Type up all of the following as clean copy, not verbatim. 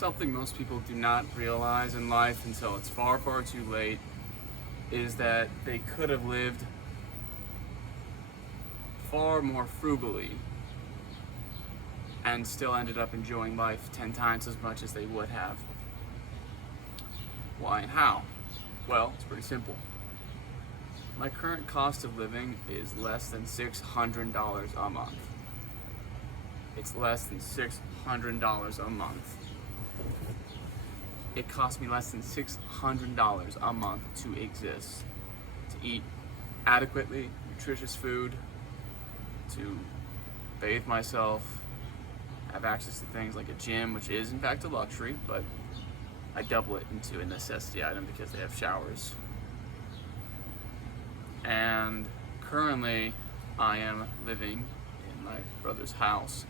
Something most people do not realize in life until it's far, far too late is that they could have lived far more frugally and still ended up enjoying life 10 times as much as they would have. Why and how? Well, it's pretty simple. My current cost of living is less than $600 a month. It's less than $600 a month. It costs me less than $600 a month to exist, to eat adequately nutritious food, to bathe myself, have access to things like a gym, which is in fact a luxury, but I double it into a necessity item because they have showers. And currently I am living in my brother's house,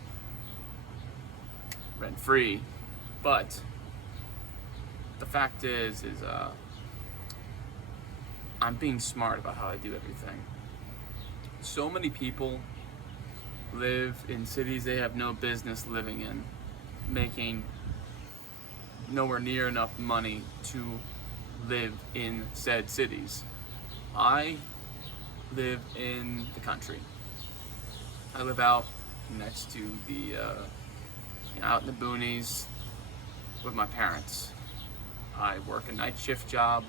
rent free, but the fact is I'm being smart about how I do everything. So many people live in cities they have no business living in, making nowhere near enough money to live in said cities. I live in the country. I live out next to the, out in the boonies with my parents. I work a night shift job.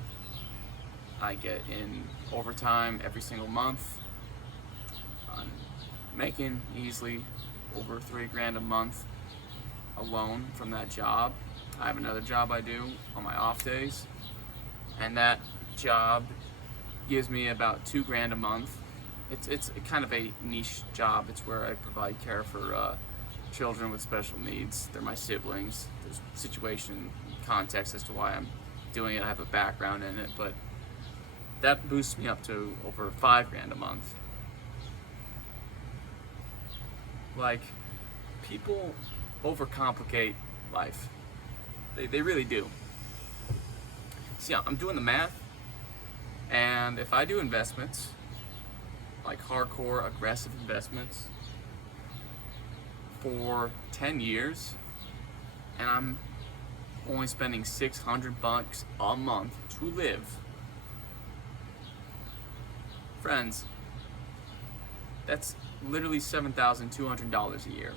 I get in overtime every single month. I'm making easily over $3,000 a month alone from that job. I have another job I do on my off days, and that job gives me about $2,000 a month. It's kind of a niche job. It's where I provide care for children with special needs. They're my siblings. There's situation, context as to why I'm doing it. I have a background in it, but that boosts me up to over $5,000 a month. Like, people overcomplicate life. They really do. See, I'm doing the math, and if I do investments, like hardcore, aggressive investments, for 10 years, and I'm only spending $600 a month to live, friends, that's literally $7,200 a year.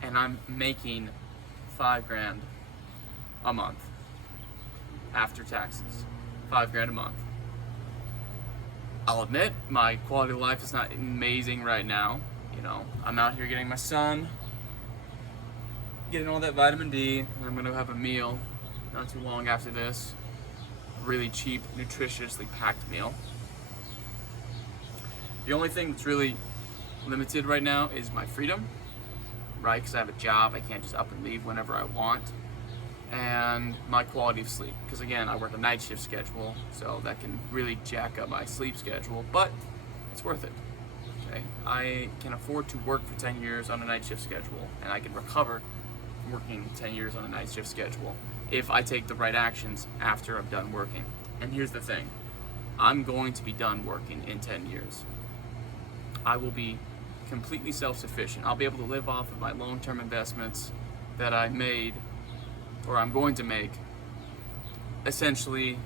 And I'm making $5,000 a month after taxes. $5,000 a month. I'll admit my quality of life is not amazing right now. You know, I'm out here getting my sun, getting all that vitamin D, and I'm gonna have a meal not too long after this. A really cheap, nutritiously packed meal. The only thing that's really limited right now is my freedom, right? Because I have a job, I can't just up and leave whenever I want. And my quality of sleep, because again, I work a night shift schedule, so that can really jack up my sleep schedule, but it's worth it. Okay? I can afford to work for 10 years on a night shift schedule, and I can recover from working 10 years on a night shift schedule if I take the right actions after I'm done working. And here's the thing, I'm going to be done working in 10 years. I will be completely self-sufficient. I'll be able to live off of my long-term investments that I made, or I'm going to make, essentially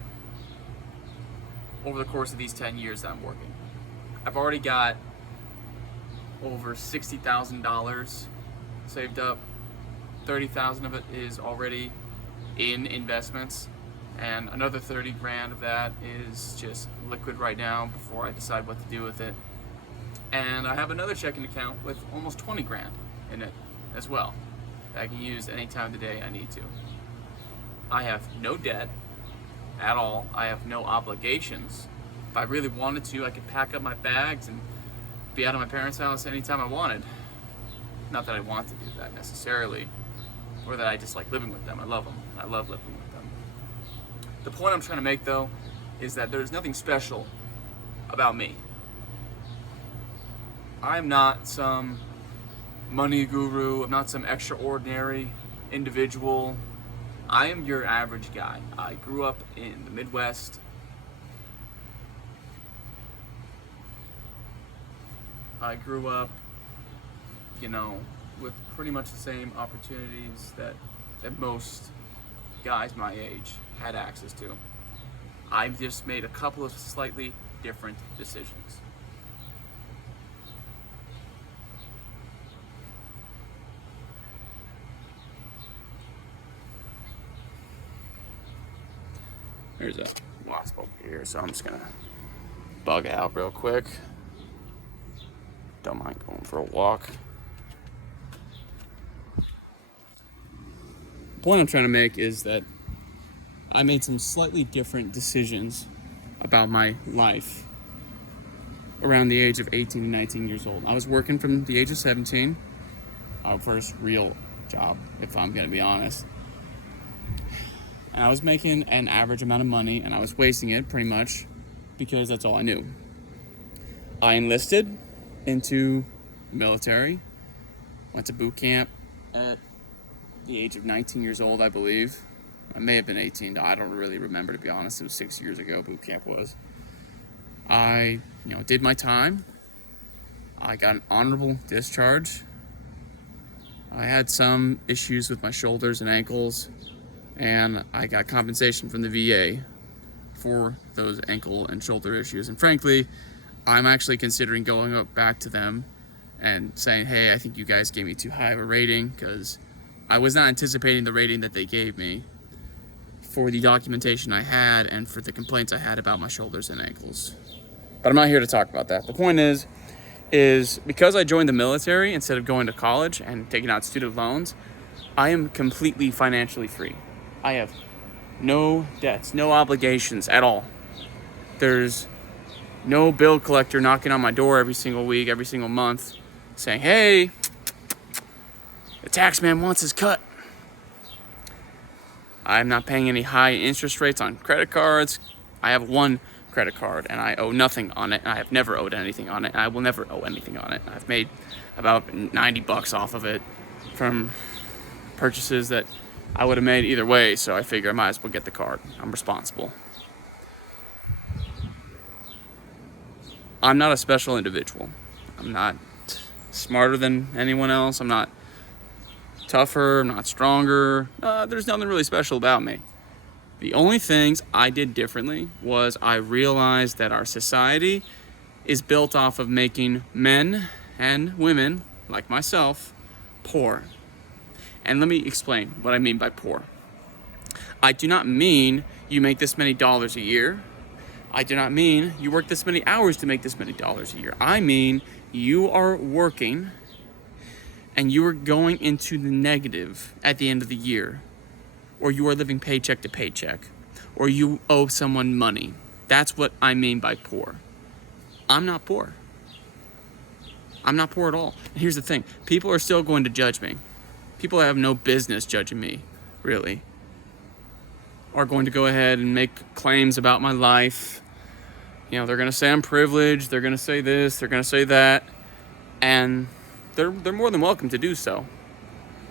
over the course of these 10 years that I'm working. I've already got over $60,000 saved up. 30,000 of it is already in investments, and another 30 grand of that is just liquid right now before I decide what to do with it. And I have another checking account with almost 20 grand in it as well that I can use any time of the day I need to. I have no debt at all. I have no obligations. If I really wanted to, I could pack up my bags and be out of my parents' house anytime I wanted. Not that I want to do that necessarily, or that I just like living with them. I love them. I love living with them. The point I'm trying to make, though, is that there's nothing special about me. I'm not some money guru. I'm not some extraordinary individual. I am your average guy. I grew up in the Midwest. I grew up, with pretty much the same opportunities that most guys my age had access to. I've just made a couple of slightly different decisions. There's a wasp over here, so I'm just gonna bug out real quick. Don't mind going for a walk. The point I'm trying to make is that I made some slightly different decisions about my life around the age of 18 and 19 years old. I was working from the age of 17, our first real job, if I'm gonna be honest. And I was making an average amount of money, and I was wasting it pretty much because that's all I knew. I enlisted into the military, went to boot camp at the age of 19 years old, I believe. I may have been 18. I don't really remember, to be honest. It was 6 years ago, boot camp was. I, did my time. I got an honorable discharge. I had some issues with my shoulders and ankles, and I got compensation from the VA for those ankle and shoulder issues. And frankly, I'm actually considering going up back to them and saying, hey, I think you guys gave me too high of a rating, because I was not anticipating the rating that they gave me for the documentation I had and for the complaints I had about my shoulders and ankles. But I'm not here to talk about that. The point is because I joined the military instead of going to college and taking out student loans, I am completely financially free. I have no debts, no obligations at all. There's no bill collector knocking on my door every single week, every single month, saying, hey, the tax man wants his cut. I'm not paying any high interest rates on credit cards. I have one credit card and I owe nothing on it. I have never owed anything on it. I will never owe anything on it. I've made about $90 off of it from purchases that I would have made either way, so I figure I might as well get the card. I'm responsible. I'm not a special individual. I'm not smarter than anyone else. I'm not tougher, I'm not stronger. There's nothing really special about me. The only things I did differently was I realized that our society is built off of making men and women, like myself, poor. And let me explain what I mean by poor. I do not mean you make this many dollars a year. I do not mean you work this many hours to make this many dollars a year. I mean you are working and you are going into the negative at the end of the year, or you are living paycheck to paycheck, or you owe someone money. That's what I mean by poor. I'm not poor. I'm not poor at all. And here's the thing. People are still going to judge me. People that have no business judging me, really, are going to go ahead and make claims about my life. They're going to say I'm privileged. They're going to say this. They're going to say that. And they're more than welcome to do so.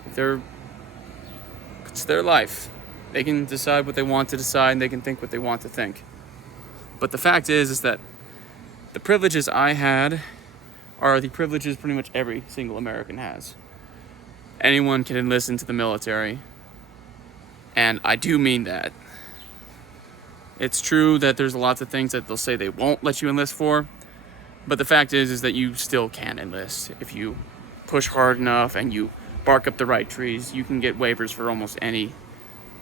It's their life. They can decide what they want to decide, and they can think what they want to think. But the fact is that the privileges I had are the privileges pretty much every single American has. Anyone can enlist into the military, and I do mean that. It's true that there's lots of things that they'll say they won't let you enlist for, but the fact is that you still can enlist. If you push hard enough and you bark up the right trees, you can get waivers for almost anything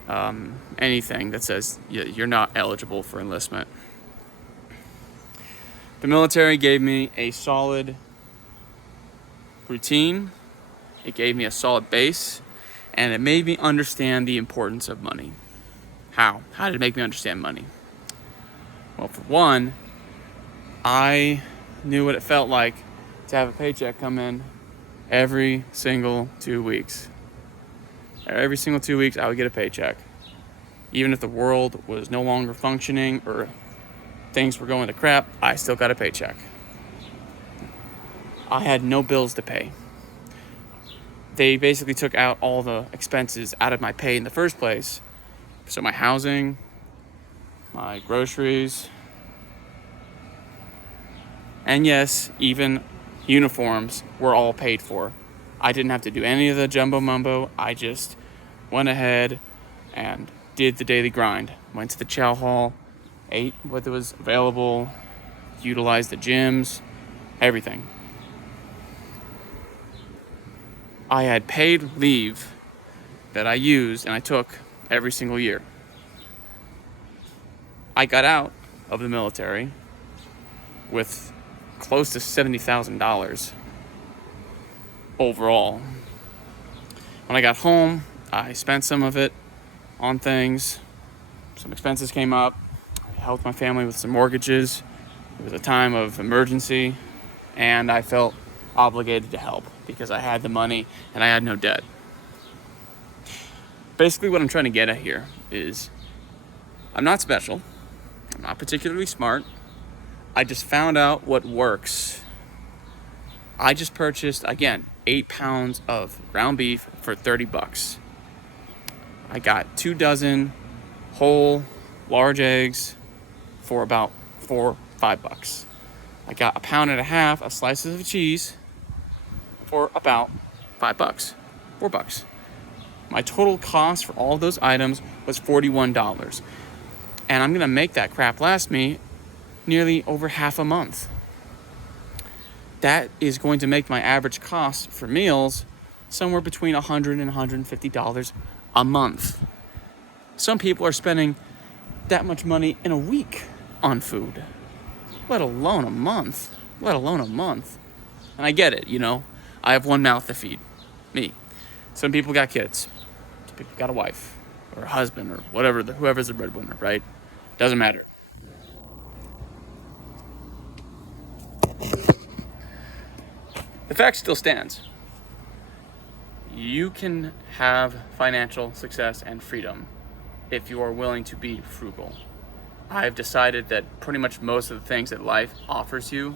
that says you're not eligible for enlistment. The military gave me a solid routine. It gave me a solid base, and it made me understand the importance of money. How? How did it make me understand money? Well, for one, I knew what it felt like to have a paycheck come in every single 2 weeks. Every single 2 weeks, I would get a paycheck. Even if the world was no longer functioning or things were going to crap, I still got a paycheck. I had no bills to pay. They basically took out all the expenses out of my pay in the first place. So my housing, my groceries, and yes, even uniforms were all paid for I didn't have to do any of the jumbo mumbo. I just went ahead and did the daily grind. Went to the chow hall, ate what was available, utilized the gyms, everything. I had paid leave that I used and I took every single year. I got out of the military with close to $70,000 overall. When I got home, I spent some of it on things. Some expenses came up. I helped my family with some mortgages. It was a time of emergency, and I felt obligated to help because I had the money and I had no debt. Basically, what I'm trying to get at here is I'm not special. I'm not particularly smart. I just found out what works. I just purchased, again, 8 pounds of ground beef for $30. I got 2 dozen whole large eggs for about $4-5. I got 1.5 pounds of slices of cheese for about $5, $4. My total cost for all of those items was $41. And I'm gonna make that crap last me nearly over half a month. That is going to make my average cost for meals somewhere between $100 and $150 a month. Some people are spending that much money in a week on food, let alone a month. And I get it, I have one mouth to feed, me. Some people got kids. Some people got a wife or a husband or whatever, whoever's the breadwinner, right? Doesn't matter. The fact still stands. You can have financial success and freedom if you are willing to be frugal. I've decided that pretty much most of the things that life offers you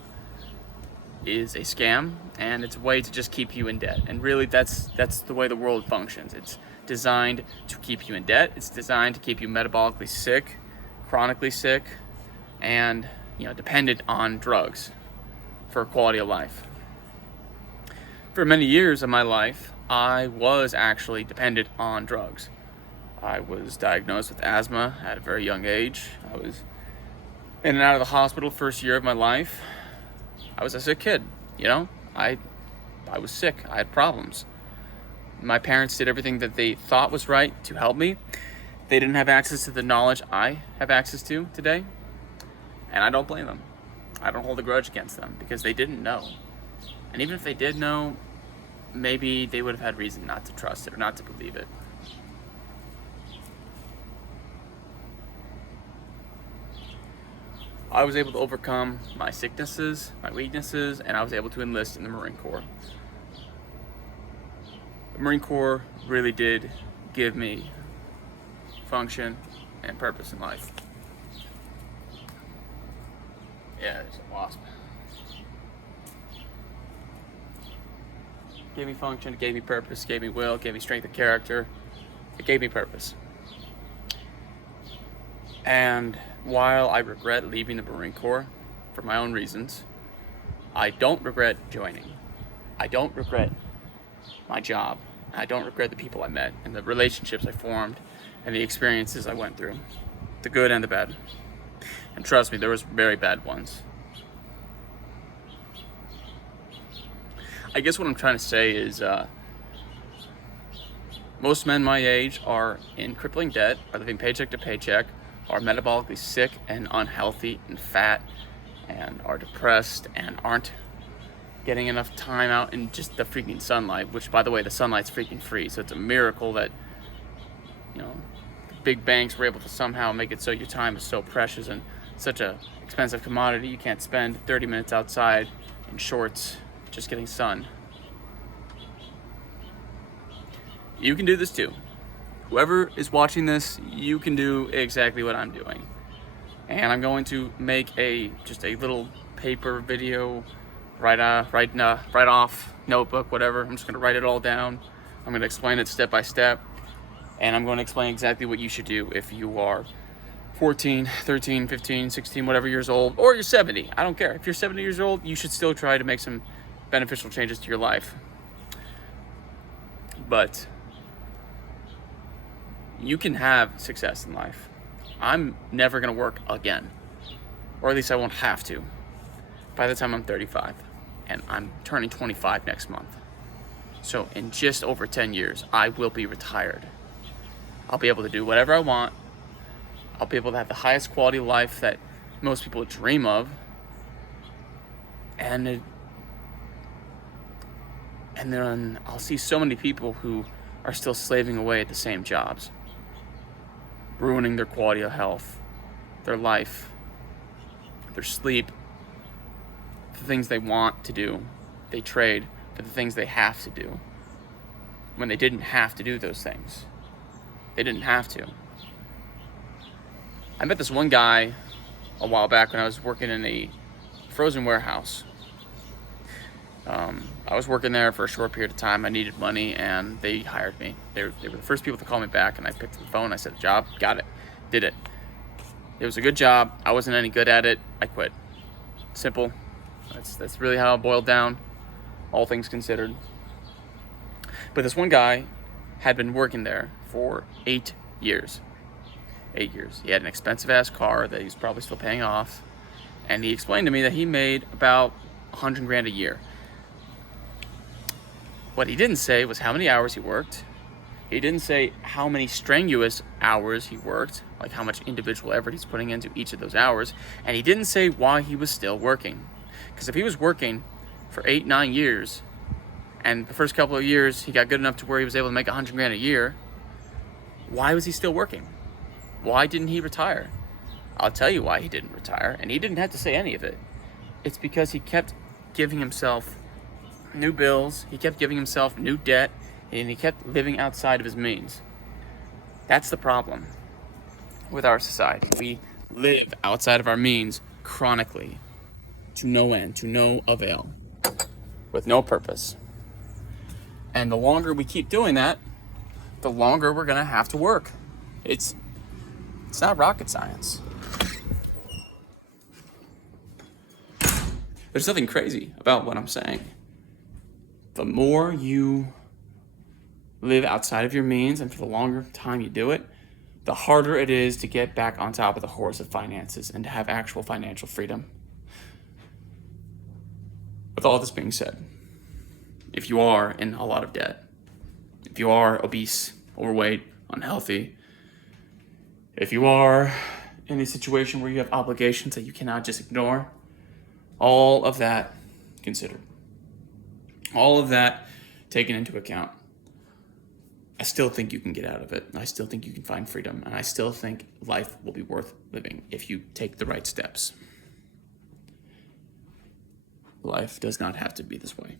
is a scam, and it's a way to just keep you in debt. And really, that's the way the world functions. It's designed to keep you in debt. It's designed to keep you metabolically sick, chronically sick, and dependent on drugs for quality of life. For many years of my life, I was actually dependent on drugs. I was diagnosed with asthma at a very young age. I was in and out of the hospital first year of my life. I was a sick kid, I was sick. I had problems. My parents did everything that they thought was right to help me. They didn't have access to the knowledge I have access to today, and I don't blame them. I don't hold a grudge against them because they didn't know. And even if they did know, maybe they would have had reason not to trust it or not to believe it. I was able to overcome my sicknesses, my weaknesses, and I was able to enlist in the Marine Corps. The Marine Corps really did give me function and purpose in life. Yeah, there's a wasp. Gave me function, gave me purpose, gave me will, gave me strength of character. It gave me purpose. And while I regret leaving the Marine Corps for my own reasons, I don't regret joining. I don't regret my job. I don't regret the people I met and the relationships I formed and the experiences I went through, the good and the bad. And trust me, there was very bad ones. I guess what I'm trying to say is most men my age are in crippling debt, are living paycheck to paycheck, are metabolically sick and unhealthy and fat, and are depressed and aren't getting enough time out in just the freaking sunlight, which, by the way, the sunlight's freaking free. So it's a miracle that, the big banks were able to somehow make it so your time is so precious and such a expensive commodity. You can't spend 30 minutes outside in shorts just getting sun. You can do this too. Whoever is watching this, you can do exactly what I'm doing. And I'm going to make just a little paper video, write off notebook, whatever. I'm just going to write it all down. I'm going to explain it step by step. And I'm going to explain exactly what you should do if you are 14, 13, 15, 16, whatever years old, or you're 70. I don't care. If you're 70 years old, you should still try to make some beneficial changes to your life. But you can have success in life. I'm never going to work again, or at least I won't have to by the time I'm 35, and I'm turning 25 next month. So in just over 10 years, I will be retired. I'll be able to do whatever I want. I'll be able to have the highest quality of life that most people dream of. And then I'll see so many people who are still slaving away at the same jobs, ruining their quality of health, their life, their sleep, the things they want to do. They trade for the things they have to do when they didn't have to do those things. They didn't have to. I met this one guy a while back when I was working in a frozen warehouse. I was working there for a short period of time. I needed money, and they hired me. They were the first people to call me back, and I picked up the phone. I said, job, got it, did it. It was a good job. I wasn't any good at it. I quit. Simple. That's really how it boiled down, all things considered. But this one guy had been working there for 8 years. 8 years. He had an expensive ass car that he's probably still paying off. And he explained to me that he made about $100,000 a year. What he didn't say was how many hours he worked. He didn't say how many strenuous hours he worked, like how much individual effort he's putting into each of those hours. And he didn't say why he was still working. Because if he was working for 8-9 years, and the first couple of years he got good enough to where he was able to make $100,000 a year, why was he still working? Why didn't he retire? I'll tell you why he didn't retire, and he didn't have to say any of it. It's because he kept giving himself new bills, he kept giving himself new debt, and he kept living outside of his means. That's the problem with our society. We live outside of our means chronically, to no end, to no avail, with no purpose. And the longer we keep doing that, the longer we're gonna have to work. It's not rocket science. There's nothing crazy about what I'm saying. The more you live outside of your means, and for the longer time you do it, the harder it is to get back on top of the horse of finances and to have actual financial freedom. With all this being said, if you are in a lot of debt, if you are obese, overweight, unhealthy, if you are in a situation where you have obligations that you cannot just ignore, all of that considered, all of that taken into account, I still think you can get out of it. I still think you can find freedom. And I still think life will be worth living if you take the right steps. Life does not have to be this way.